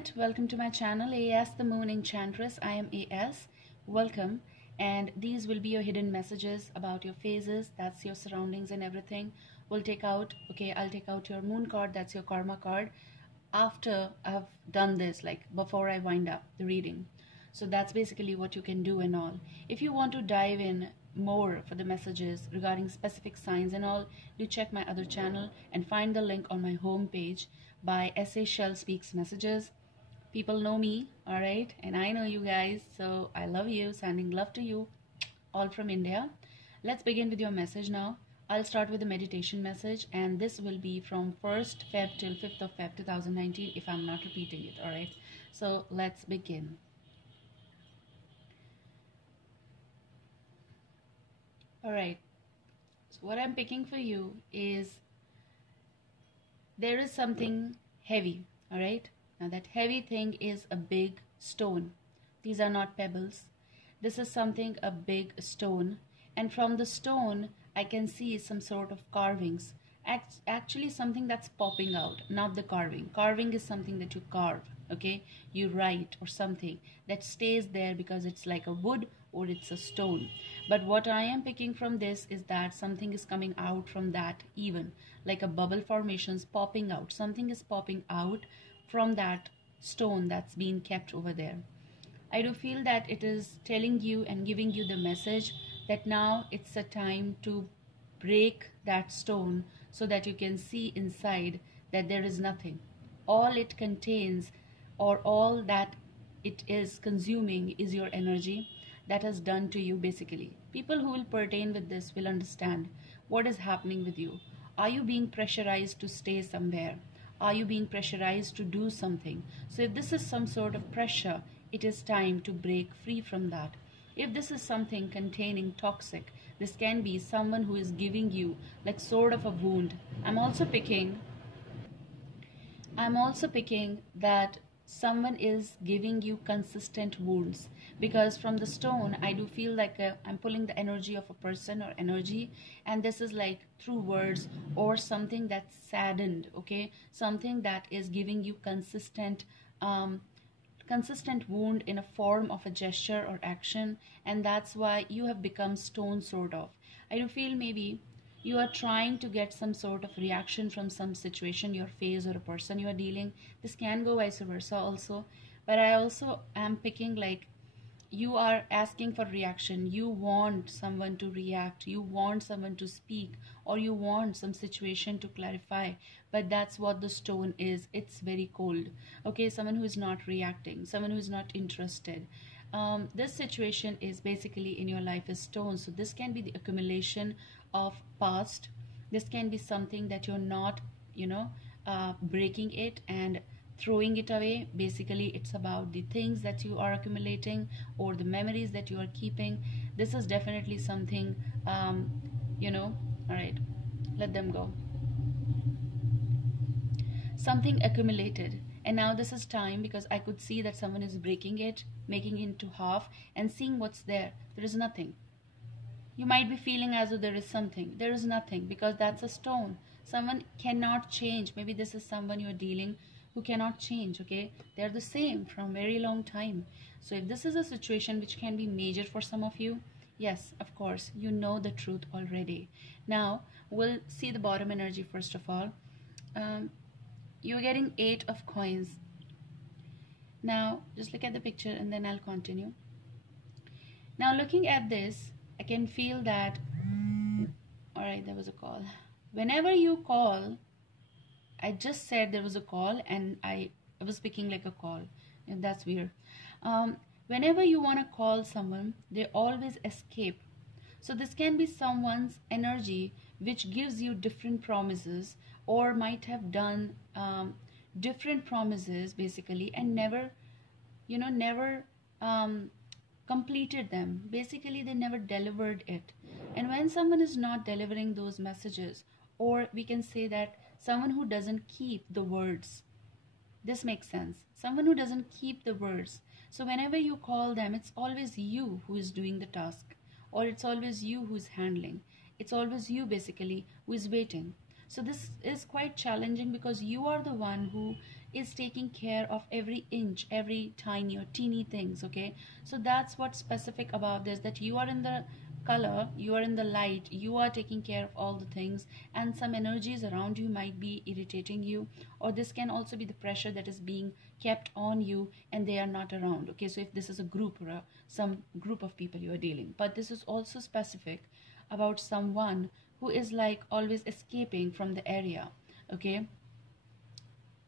Internet, welcome to my channel AS the Moon Enchantress. I am AS. Welcome. And these will be your hidden messages about your phases, that's your surroundings and everything. I'll take out your moon card, that's your karma card, after I've done this, like before I wind up the reading. So that's basically what you can do and all. If you want to dive in more for the messages regarding specific signs and all, do check my other channel and find the link on my home page by SA Shell Speaks Messages. People know me, alright, and I know you guys, so I love you, sending love to you, all from India. Let's begin with your message now. I'll start with the meditation message, and this will be from 1st Feb till 5th of Feb 2019, if I'm not repeating it, alright. So let's begin. Alright, so what I'm picking for you is there is something heavy, alright. Now that heavy thing is a big stone. These are not pebbles. This is something, a big stone. And from the stone, I can see some sort of carvings. Actually something that's popping out, not the carving. Carving is something that you carve, okay? You write or something that stays there because it's like a wood or it's a stone. But what I am picking from this is that something is coming out from that, even like a bubble formations popping out. Something is popping out from that stone that's being kept over there. I do feel that it is telling you and giving you the message that now it's a time to break that stone so that you can see inside that there is nothing. All it contains, or all that it is consuming, is your energy that has done to you. Basically, people who will pertain with this will understand what is happening with you. Are you being pressurized to stay somewhere? Are you being pressurized to do something? So if this is some sort of pressure, it is time to break free from that. If this is something containing toxic, this can be someone who is giving you like sort of a wound. I'm also picking that someone is giving you consistent wounds, because from the stone I do feel like I'm pulling the energy of a person or energy, and this is like through words or something that's saddened, okay? Something that is giving you consistent wound in a form of a gesture or action, and that's why you have become stone sort of. I do feel maybe you are trying to get some sort of reaction from some situation, your phase or a person you are dealing. This can go vice versa also, but I also am picking like you are asking for reaction. You want someone to react, you want someone to speak, or you want some situation to clarify, but that's what the stone is. It's very cold, okay? Someone who is not reacting, someone who is not interested. This situation is basically in your life is stone. So this can be the accumulation of past. This can be something that you're not, breaking it and throwing it away. Basically it's about the things that you are accumulating or the memories that you are keeping. This is definitely something, all right, let them go. Something accumulated, and now this is time, because I could see that someone is breaking it, making it into half and seeing what's there. There is nothing. You might be feeling as though there is something. There is nothing, because that's a stone. Someone cannot change. Maybe this is someone you're dealing who cannot change, okay? They're the same from very long time. So if this is a situation which can be major for some of you, yes, of course, you know the truth already. Now we'll see the bottom energy first of all. You're getting 8 of coins. Now just look at the picture and then I'll continue. Now looking at this, I can feel that, all right, there was a call. Whenever you call, I just said there was a call and I was speaking like a call, and that's weird. Whenever you want to call someone, they always escape. So this can be someone's energy which gives you different promises, or might have done different promises basically, and never completed them. Basically they never delivered it. And when someone is not delivering those messages, or we can say that someone who doesn't keep the words, this makes sense, someone who doesn't keep the words. So whenever you call them, it's always you who is doing the task, or it's always you who is handling. It's always you basically who is waiting. So this is quite challenging because you are the one who is taking care of every inch, every tiny or teeny things, okay? So that's what's specific about this, that you are in the color, you are in the light, you are taking care of all the things, and some energies around you might be irritating you, or this can also be the pressure that is being kept on you and they are not around, okay? So if this is a group or some group of people you are dealing, but this is also specific about someone who is like always escaping from the area, okay?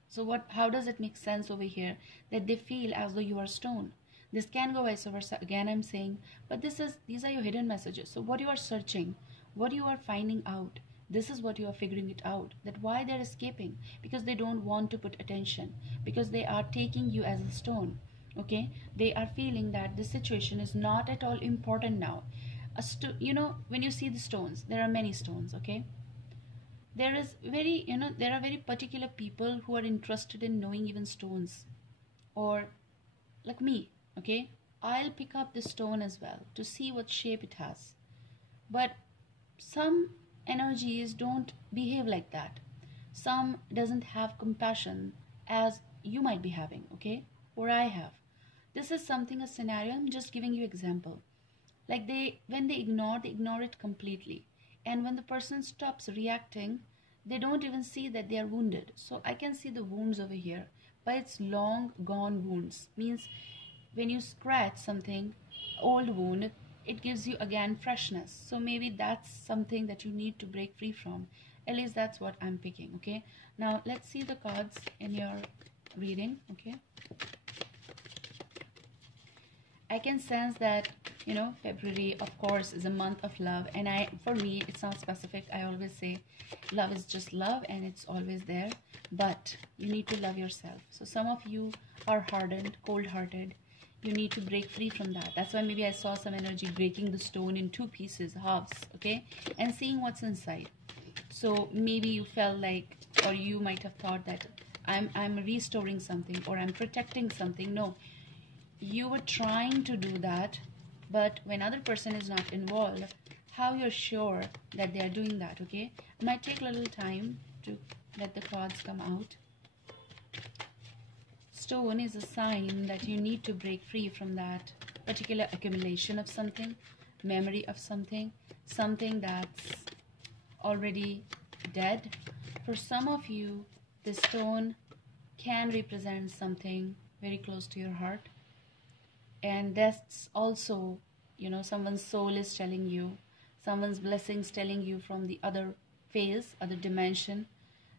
So how does it make sense over here that they feel as though you are stone? This can go vice versa, again I'm saying, but these are your hidden messages. So what you are searching, what you are finding out, this is what you are figuring it out, that why they're escaping, because they don't want to put attention, because they are taking you as a stone, okay? They are feeling that this situation is not at all important now. You know, when you see the stones, there are many stones, okay? There is very, there are very particular people who are interested in knowing even stones, or like me, okay? I'll pick up the stone as well to see what shape it has. But some energies don't behave like that. Some doesn't have compassion as you might be having, okay? Or I have. This is something, a scenario, I'm just giving you example. Like when they ignore it completely. And when the person stops reacting, they don't even see that they are wounded. So I can see the wounds over here, but it's long gone wounds. Means when you scratch something, old wound, it gives you again freshness. So maybe that's something that you need to break free from. At least that's what I'm picking, okay? Now let's see the cards in your reading, okay? I can sense that, February, of course, is a month of love. And for me, it's not specific. I always say love is just love and it's always there. But you need to love yourself. So some of you are hardened, cold-hearted. You need to break free from that. That's why maybe I saw some energy breaking the stone in two pieces, halves, okay? And seeing what's inside. So maybe you felt like, or you might have thought that I'm restoring something or I'm protecting something. No. You were trying to do that, but when other person is not involved, how you're sure that they are doing that, okay? It might take a little time to let the cards come out. Stone is a sign that you need to break free from that particular accumulation of something, memory of something, something that's already dead. For some of you, the stone can represent something very close to your heart. And that's also, someone's soul is telling you, someone's blessings telling you from the other phase, other dimension,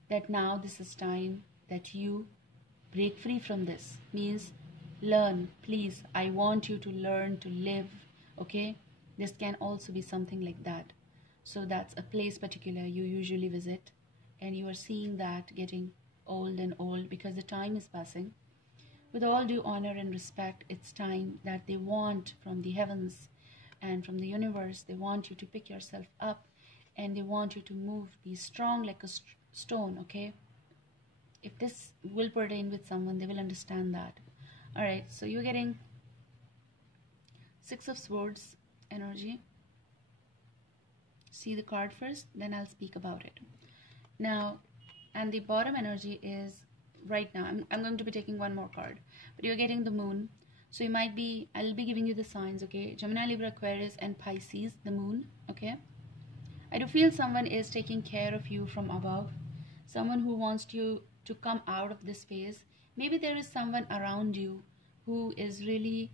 that now this is time that you break free from this. Means learn, please. I want you to learn to live, okay? This can also be something like that. So that's a place particular you usually visit, and you are seeing that getting old and old because the time is passing. With all due honor and respect, it's time that they want from the heavens and from the universe. They want you to pick yourself up and they want you to move, be strong like a stone, okay? If this will pertain with someone, they will understand that. All right, so you're getting Six of Swords energy. See the card first, then I'll speak about it. Now, and the bottom energy is right now, I'm going to be taking one more card, but you're getting the moon. So you might be, I'll be giving you the signs, okay? Gemini, Libra, Aquarius, and Pisces, the moon, okay? I do feel someone is taking care of you from above, someone who wants you to come out of this phase. Maybe there is someone around you who is really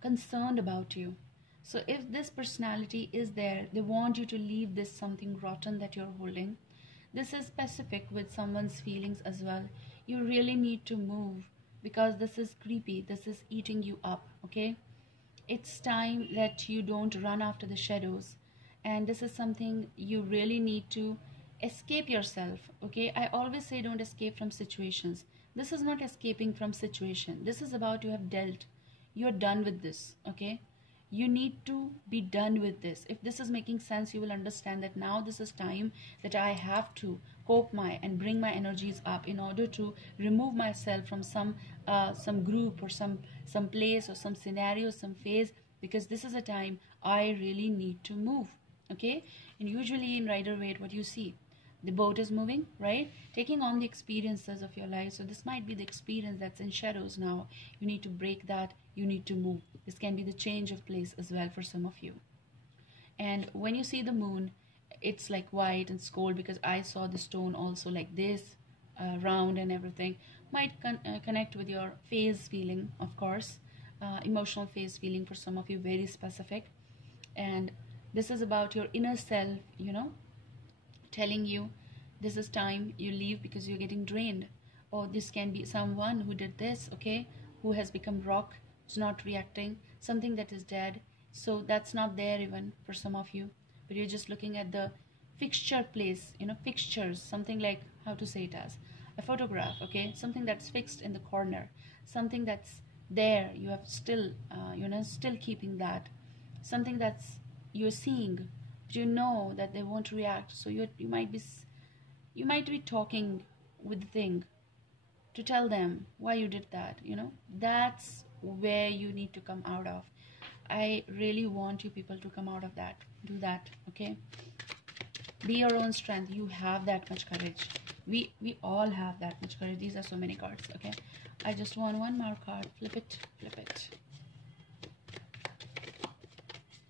concerned about you. So if this personality is there, they want you to leave this something rotten that you're holding. This is specific with someone's feelings as well. You really need to move because this is creepy. This is eating you up, okay? It's time that you don't run after the shadows. And this is something you really need to escape yourself, okay? I always say don't escape from situations. This is not escaping from situation. This is about you have dealt. You're done with this, okay? You need to be done with this. If this is making sense, you will understand that now this is time that I have to cope and bring my energies up in order to remove myself from some group or some place or some scenario, some phase, because this is a time I really need to move. okay? And usually in Rider-Waite, what you see, the boat is moving, right? Taking on the experiences of your life. So this might be the experience that's in shadows now. You need to break that. You need to move. This can be the change of place as well for some of you. And when you see the moon, it's like white and cold, because I saw the stone also like this, round and everything. Might connect with your phase feeling, of course. Emotional phase feeling for some of you, very specific. And this is about your inner self, you know, telling you this is time you leave because you're getting drained. Or this can be someone who did this, okay, who has become rock, who's not reacting, something that is dead. So that's not there even for some of you, but you're just looking at the fixture place, you know, fixtures, something like, how to say it, as a photograph, okay, something that's fixed in the corner, something that's there, you have still you know, still keeping that, something that's you're seeing, but you know that they won't react. So you might be talking with the thing to tell them why you did that, you know. That's where you need to come out of. I really want you people to come out of that. Do that, okay? Be your own strength. You have that much courage. We all have that much courage. These are so many cards, okay? I just want one more card. Flip it, flip it.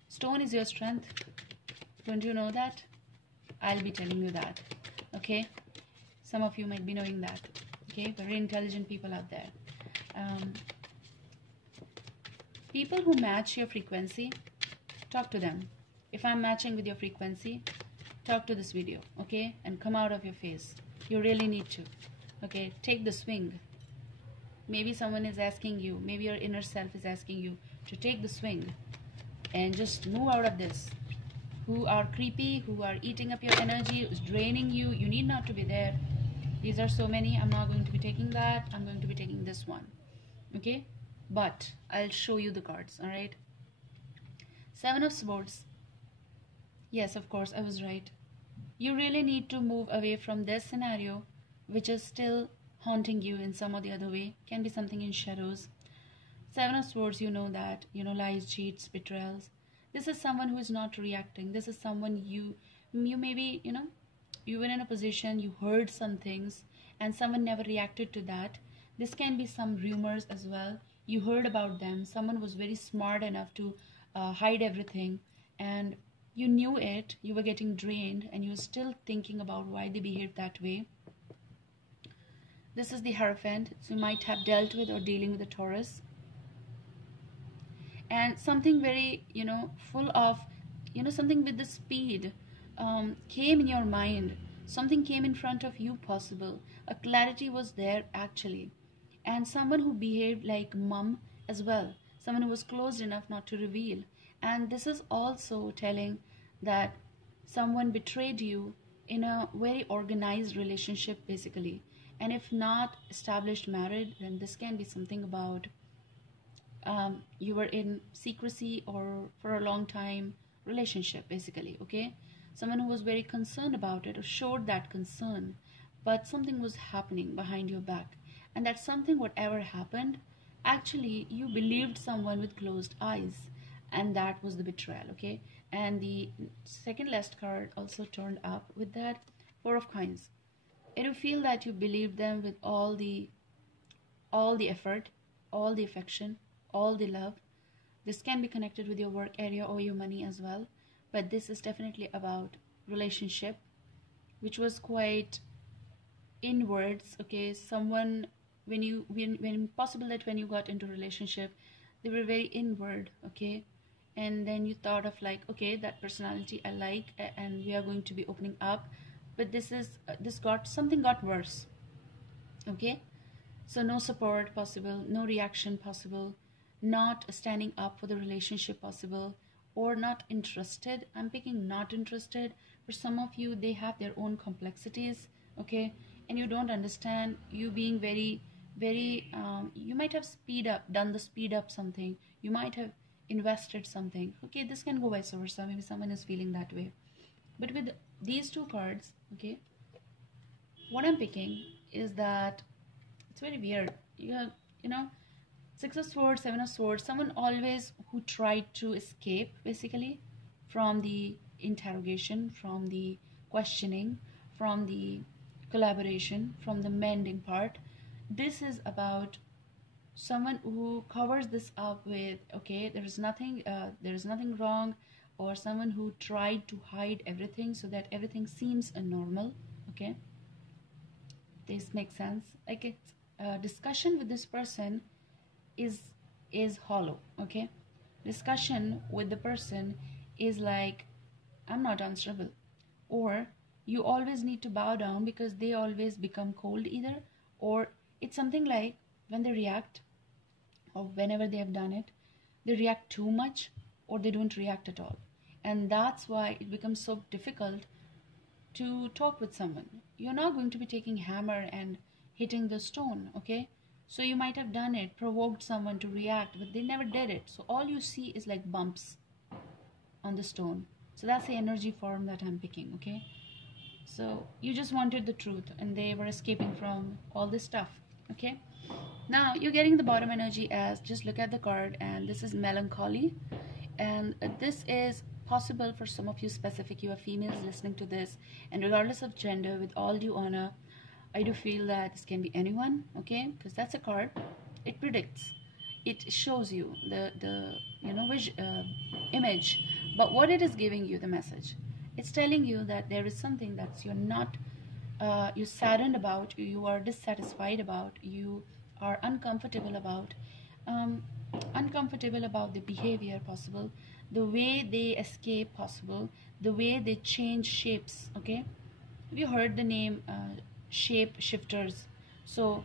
Stone is your strength. Don't you know that? I'll be telling you that, okay? Some of you might be knowing that, okay? Very intelligent people out there. People who match your frequency, talk to them. If I'm matching with your frequency, talk to this video, okay? And come out of your phase. You really need to, okay? Take the swing. Maybe someone is asking you, maybe your inner self is asking you to take the swing and just move out of this. Who are creepy, who are eating up your energy, who's draining you. You need not to be there. These are so many. I'm not going to be taking that. I'm going to be taking this one, okay? But I'll show you the cards, all right? Seven of Swords. Yes, of course, I was right. You really need to move away from this scenario, which is still haunting you in some or the other way. Can be something in shadows. Seven of Swords, you know that, you know, lies, cheats, betrayals. This is someone who is not reacting. This is someone you maybe, you know, you were in a position, you heard some things, and someone never reacted to that. This can be some rumors as well. You heard about them. Someone was very smart enough to hide everything, and you knew it. You were getting drained, and you're still thinking about why they behaved that way. This is the Hierophant. So you might have dealt with or dealing with a Taurus. And something very, you know, full of, you know, something with the speed came in your mind. Something came in front of you, possible. A clarity was there, actually. And someone who behaved like mom as well. Someone who was closed enough not to reveal. And this is also telling that someone betrayed you in a very organized relationship, basically. And if not established married, then this can be something about you were in secrecy or for a long time relationship, basically, okay? Someone who was very concerned about it or showed that concern, but something was happening behind your back. And that something, whatever happened, actually you believed someone with closed eyes, and that was the betrayal, okay? And the second last card also turned up with that Four of Coins. And you feel that you believed them with all the effort, all the affection, all the love. This can be connected with your work area or your money as well, but this is definitely about relationship, which was quite inwards, okay? Someone, when possible that when you got into relationship, they were very inward, okay? And then you thought of like, okay, that personality I like, and we are going to be opening up, but something got worse, okay? So no support possible, no reaction possible, not standing up for the relationship possible, or not interested. I'm picking not interested. For some of you, they have their own complexities, okay? And you don't understand, you being very, you might have done the speed up something. You might have invested something, okay? This can go vice versa. Maybe someone is feeling that way. But with these two cards, okay, what I'm picking is that it's very weird. You know, Six of Swords, Seven of Swords, someone always who tried to escape, basically, from the interrogation, from the questioning, from the collaboration, from the mending part. This is about someone who covers this up with, okay, there is nothing wrong, or someone who tried to hide everything so that everything seems normal. Okay, this makes sense. Like, it's discussion with this person is hollow. Okay, discussion with the person is like, I'm not answerable, or you always need to bow down because they always become cold either, or it's something like when they react, or whenever they have done it, they react too much, or they don't react at all. And that's why it becomes so difficult to talk with someone. You're not going to be taking hammer and hitting the stone, okay? So you might have done it, provoked someone to react, but they never did it. So all you see is like bumps on the stone. So that's the energy form that I'm picking, okay? So you just wanted the truth, and they were escaping from all this stuff, okay? Now you're getting the bottom energy as, just look at the card, and this is melancholy. And this is possible for some of you specific. You are females listening to this, and regardless of gender, with all due honor, I do feel that this can be anyone, okay? Because that's a card. It predicts. It shows you the image, but what it is giving you, the message, it's telling you that there is something that you're saddened about, you are dissatisfied about, you are uncomfortable about, the behavior possible, the way they escape possible, the way they change shapes. Okay, have you heard the name shape shifters? So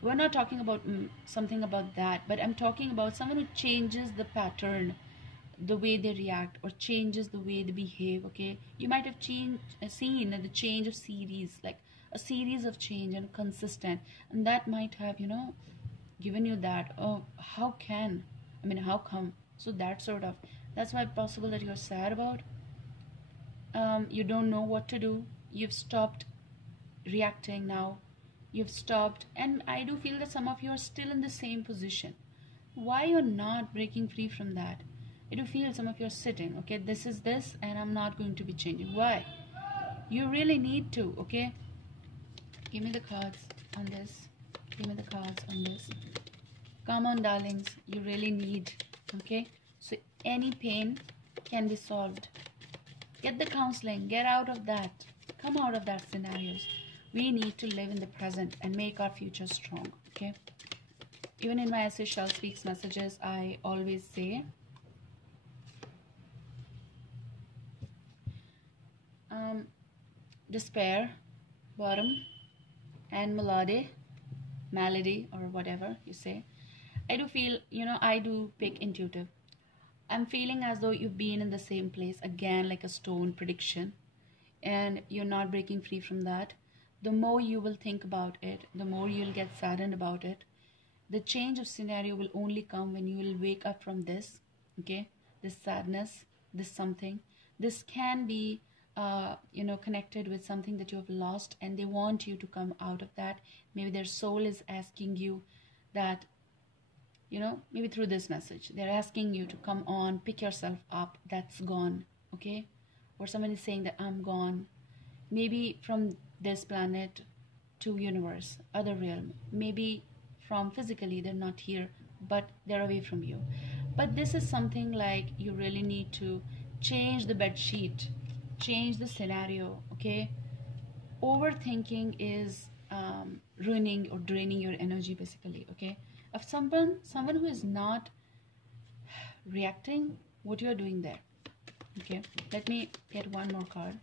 we're not talking about something about that, but I'm talking about someone who changes the pattern, the way they react, or changes the way they behave. Okay, you might have seen the change of series, like a series of change and consistent, and that might have given you that, oh, how come? So that's why possible that you're sad about. You don't know what to do. You've stopped reacting now. You've stopped, and I do feel that some of you are still in the same position. Why you're not breaking free from that? I do feel some of you are sitting, okay, this is this, and I'm not going to be changing. Why? You really need to, okay? Give me the cards on this. Give me the cards on this. Come on, darlings. You really need, okay? So any pain can be solved. Get the counseling. Get out of that. Come out of that scenarios. We need to live in the present and make our future strong, okay? Even in my essay, Shell Speaks messages, I always say, despair, bottom, and melody, or whatever you say. I do feel, I do pick intuitive. I'm feeling as though you've been in the same place again, like a stone prediction, and you're not breaking free from that. The more you will think about it, the more you'll get saddened about it. The change of scenario will only come when you will wake up from this, okay? This sadness, this something. This can be, connected with something that you have lost, and they want you to come out of that. Maybe their soul is asking you that, maybe through this message, they're asking you to come on, pick yourself up, that's gone, okay? Or someone is saying that I'm gone. Maybe from this planet to universe, other realm. Maybe from physically, they're not here, but they're away from you. But this is something like you really need to change the bed sheet, change the scenario, okay? Overthinking is ruining or draining your energy, basically, okay? Of someone who is not reacting what you're doing there, okay? Let me get one more card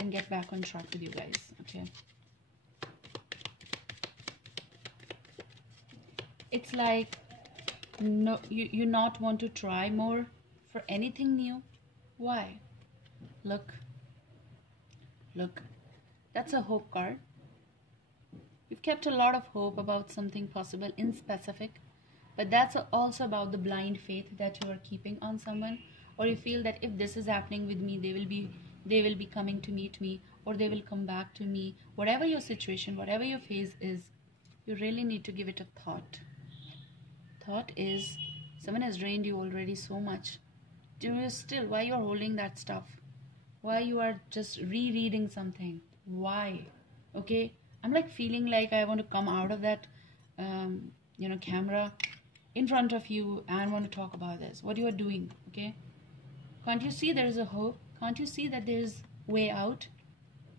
and get back on track with you guys, okay? It's like, no, you not want to try more for anything new. Why? Look, that's a hope card. You've kept a lot of hope about something possible in specific, but that's also about the blind faith that you are keeping on someone, or you feel that if this is happening with me, they will be coming to meet me, or they will come back to me. Whatever your situation, whatever your phase is, you really need to give it a thought. Thought is, someone has drained you already so much. Do you still, why you're holding that stuff? Why you are just rereading something? Why? Okay, I'm like feeling like I want to come out of that camera in front of you and want to talk about this, what you are doing. Okay, can't you see there is a hope? Can't you see that there is way out?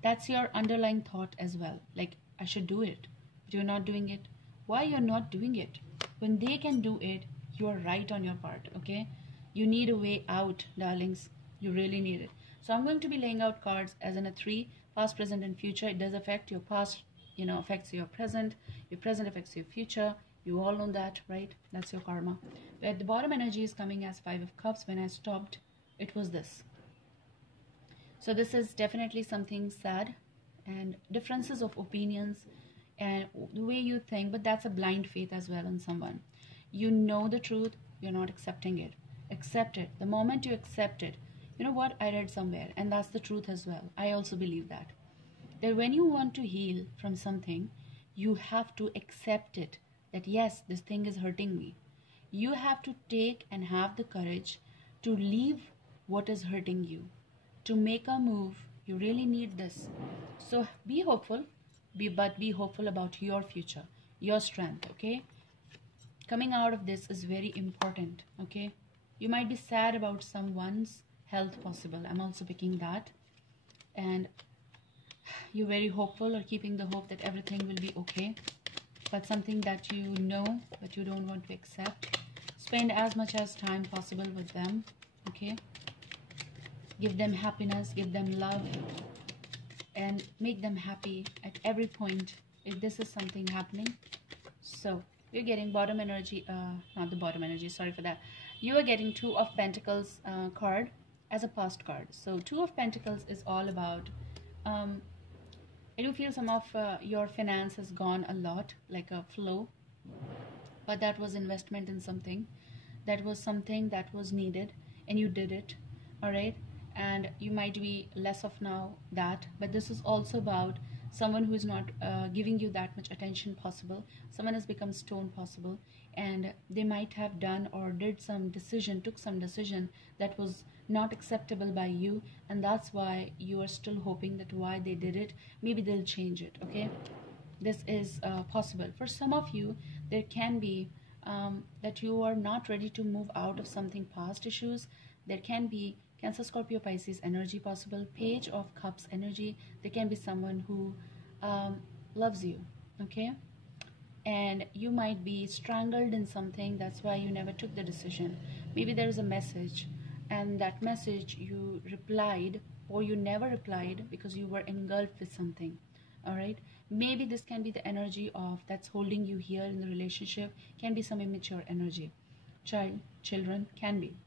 That's your underlying thought as well, like I should do it, but you're not doing it. Why you're not doing it? When they can do it, you are right on your part. Okay, you need a way out, darlings. You really need it. So I'm going to be laying out cards as in a 3, past, present, and future. It does affect your past, affects your present affects your future. You all know that, right? That's your karma. But the bottom energy is coming as 5 of Cups. When I stopped, it was this. So this is definitely something sad, and differences of opinions and the way you think, but that's a blind faith as well in someone. You know the truth, you're not accepting it. Accept it. The moment you accept it, you know what I read somewhere, and that's the truth as well. I also believe that when you want to heal from something, you have to accept it, that yes, this thing is hurting me. You have to take and have the courage to leave what is hurting you, to make a move. You really need this. So be hopeful, but be hopeful about your future, your strength. Okay, coming out of this is very important. Okay, you might be sad about someone's health possible. I'm also picking that. And you're very hopeful, or keeping the hope that everything will be okay, but something that you know but you don't want to accept. Spend as much as time possible with them. Okay, give them happiness, give them love, and make them happy at every point if this is something happening. So you're getting bottom energy, not the bottom energy, sorry for that. You are getting 2 of Pentacles card as a past card. So 2 of Pentacles is all about, I do feel some of your finance has gone a lot, like a flow, but that was investment in something. That was something that was needed and you did it. All right, and you might be less of now that, but this is also about someone who is not giving you that much attention possible. Someone has become stone possible, and they might have done or did some decision, took some decision that was not acceptable by you, and that's why you are still hoping that why they did it, maybe they'll change it. Okay, this is possible. For some of you, there can be that you are not ready to move out of something past issues. There can be Cancer, Scorpio, Pisces energy possible. Page of Cups energy. There can be someone who loves you. Okay, and you might be strangled in something. That's why you never took the decision. Maybe there is a message, and that message you replied, or you never replied because you were engulfed with something. All right, maybe this can be the energy of that's holding you here in the relationship. Can be some immature energy. Children can be,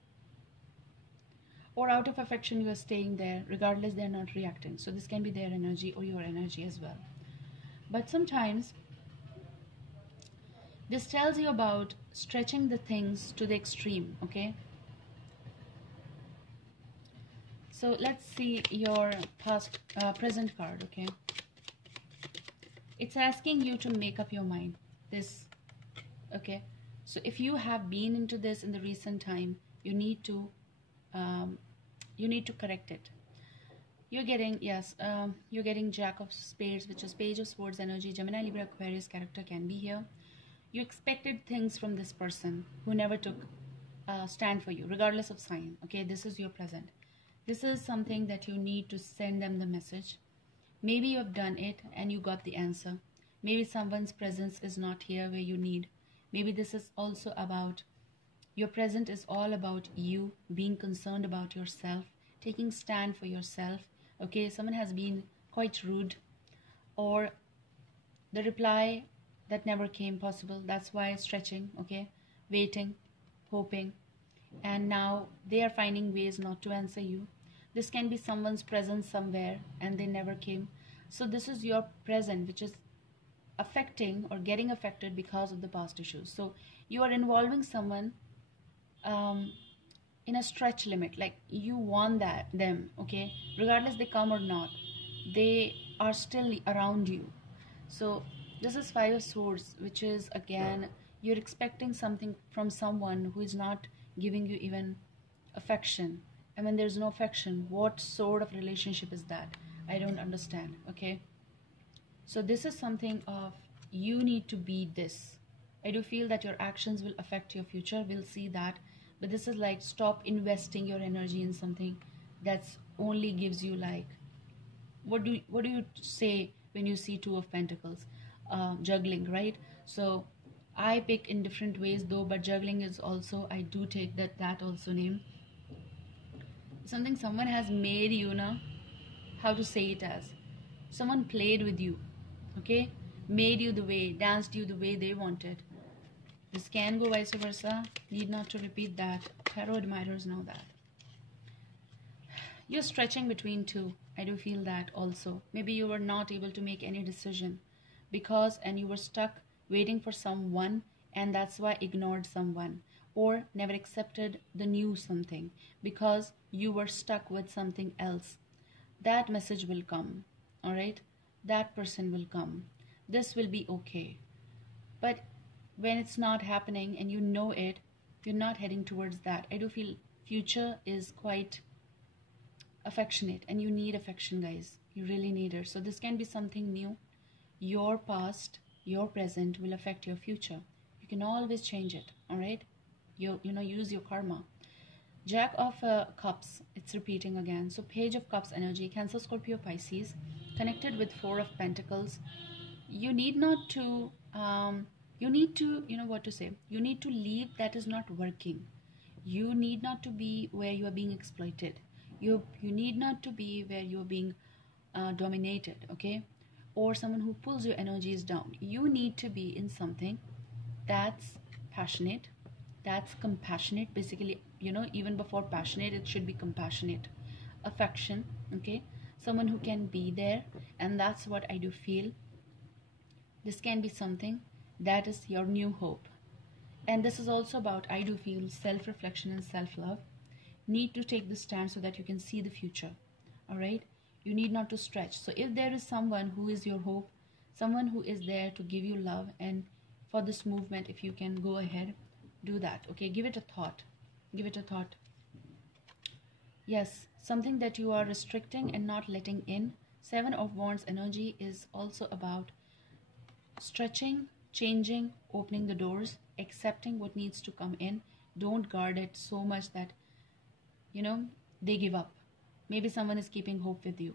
or out of affection you are staying there, regardless they're not reacting. So this can be their energy or your energy as well. But sometimes this tells you about stretching the things to the extreme. Okay, so let's see your present card. Okay, it's asking you to make up your mind. This, okay, so if you have been into this in the recent time, you need to correct it. You're getting, yes, you're getting Jack of Spades, which is Page of Swords energy. Gemini, Libra, Aquarius character can be here. You expected things from this person who never took stand for you, regardless of sign. Okay, this is your present. This is something that you need to send them the message. Maybe you have done it and you got the answer. Maybe someone's presence is not here where you need. Maybe this is also about your present is all about you being concerned about yourself, taking stand for yourself. Okay, someone has been quite rude, or the reply that never came possible. That's why stretching. Okay, waiting, hoping, and now they are finding ways not to answer you. This can be someone's presence somewhere and they never came. So this is your present, which is affecting or getting affected because of the past issues. So you are involving someone in a stretch limit, like you want them, okay, regardless they come or not, they are still around you. So this is 5 of Swords, which is again you're expecting something from someone who is not giving you even affection. And when there's no affection, what sort of relationship is that? I don't understand. Okay, so this is something of you need to be this. I do feel that your actions will affect your future. We'll see that. But this is like, stop investing your energy in something that's only gives you like, what do you say when you see Two of Pentacles? Juggling, right? So I pick in different ways though, but juggling is also, I do take that also name. Something someone has made you know, how to say it as, someone played with you, okay, made you the way, danced you the way they wanted. This can go vice versa, need not to repeat that. Tarot admirers know that. You're stretching between two. I do feel that also. Maybe you were not able to make any decision because, and you were stuck waiting for someone, and that's why ignored someone or never accepted the new something because you were stuck with something else. That message will come, all right? That person will come. This will be okay. But when it's not happening and you know it, you're not heading towards that. I do feel future is quite affectionate, and you need affection, guys. You really need it. So this can be something new. Your past, your present will affect your future. You can always change it, all right? You know, use your karma. Jack of Cups, it's repeating again. So Page of Cups energy, Cancer, Scorpio, Pisces, connected with Four of Pentacles. You need not to, you know what to say. You need to leave that is not working. You need not to be where you are being exploited. You need not to be where you are being dominated, okay? Or someone who pulls your energies down. You need to be in something that's passionate, that's compassionate. Basically, you know, even before passionate, it should be compassionate. Affection, okay? Someone who can be there, and that's what I do feel. This can be something that is your new hope. And this is also about, I do feel, self-reflection and self-love. Need to take the stand so that you can see the future, all right? You need not to stretch. So if there is someone who is your hope, someone who is there to give you love, and for this movement, if you can go ahead, do that, okay? Give it a thought. Give it a thought. Yes, something that you are restricting and not letting in. Seven of Wands energy is also about stretching, changing, opening the doors, accepting what needs to come in. Don't guard it so much that, you know, they give up. Maybe someone is keeping hope with you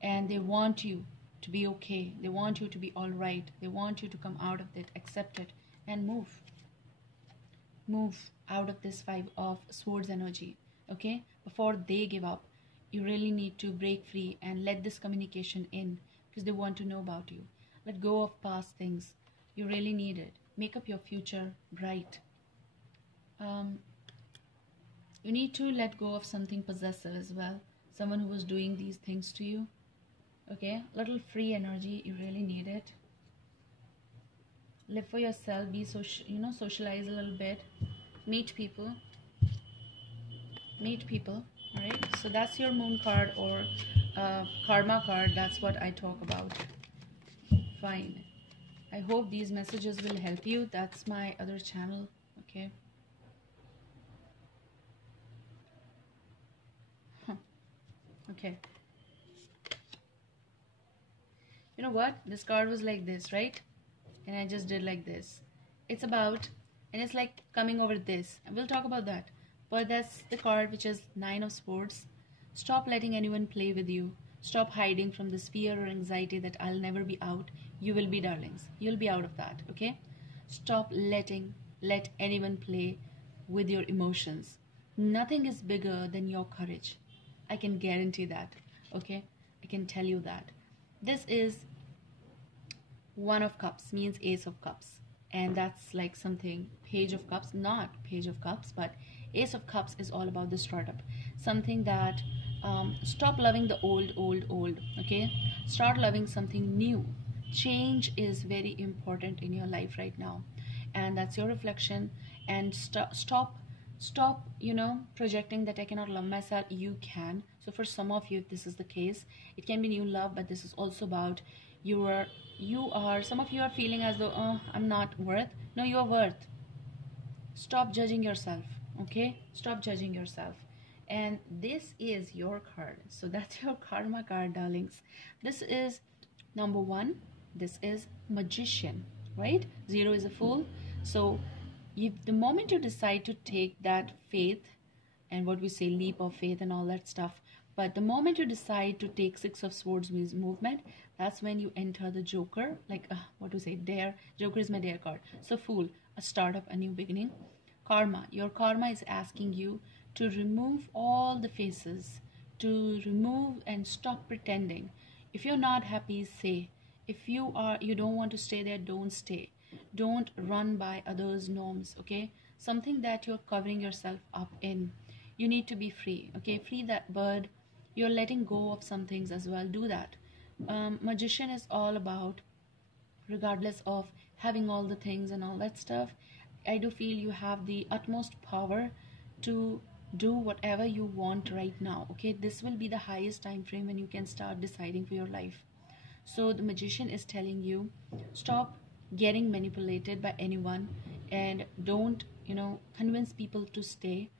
and they want you to be okay. They want you to be all right. They want you to come out of it, accept it, and move. Move out of this Five of Swords energy, okay? Before they give up, you really need to break free and let this communication in because they want to know about you. Let go of past things. You really need it. Make up your future bright. You need to let go of something possessive as well. Someone who was doing these things to you. Okay, little free energy. You really need it. Live for yourself. Be socialize a little bit. Meet people. Meet people. All right. So that's your Moon card or Karma card. That's what I talk about. Fine. I hope these messages will help you. That's my other channel. Okay. Okay. You know what? This card was like this, right? And I just did like this. It's about, and it's like coming over this. And we'll talk about that. But that's the card which is Nine of Swords. Stop letting anyone play with you. Stop hiding from this fear or anxiety that I'll never be out. You will be, darlings. You'll be out of that, okay? Stop let anyone play with your emotions. Nothing is bigger than your courage. I can guarantee that, okay? I can tell you that. This is One of Cups, means Ace of Cups. And that's like something, Page of Cups, not Page of Cups, but Ace of Cups is all about the startup. Something that, stop loving the old, okay? Start loving something new. Change is very important in your life right now. And that's your reflection. And stop, you know, projecting that I cannot love myself. You can. So for some of you, if this is the case, it can be new love, but this is also about some of you are feeling as though, oh, I'm not worth. No, you are worth. Stop judging yourself, okay? Stop judging yourself. And this is your card. So that's your karma card, darlings. This is number 1. This is Magician, right? 0 is a Fool. So the moment you decide to take that faith, and what we say, leap of faith and all that stuff, but the moment you decide to take 6 of Swords movement, that's when you enter the Joker, like what to say, dare. Joker is my dare card. So Fool, a startup, a new beginning. Karma, your karma is asking you to remove all the faces, to remove and stop pretending. If you're not happy, say. If you don't want to stay there, don't stay. Don't run by others' norms, okay? Something that you're covering yourself up in. You need to be free, okay? Free that bird. You're letting go of some things as well. Do that. Magician is all about, regardless of having all the things and all that stuff, I do feel you have the utmost power to do whatever you want right now, okay? This will be the highest time frame when you can start deciding for your life. So the Magician is telling you, stop getting manipulated by anyone, and don't, convince people to stay.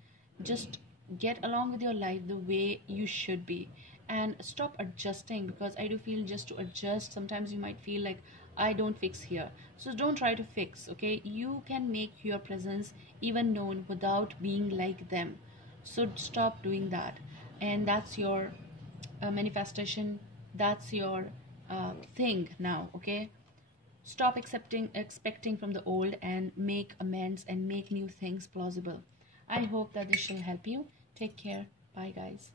Just get along with your life the way you should be, and stop adjusting, because I do feel just to adjust, sometimes you might feel like I don't fix here. So don't try to fix, okay? You can make your presence even known without being like them. So stop doing that. And that's your manifestation. That's your thing now, okay? Stop expecting from the old, and make amends and make new things plausible. I hope that this shall help you. Take care. Bye, guys.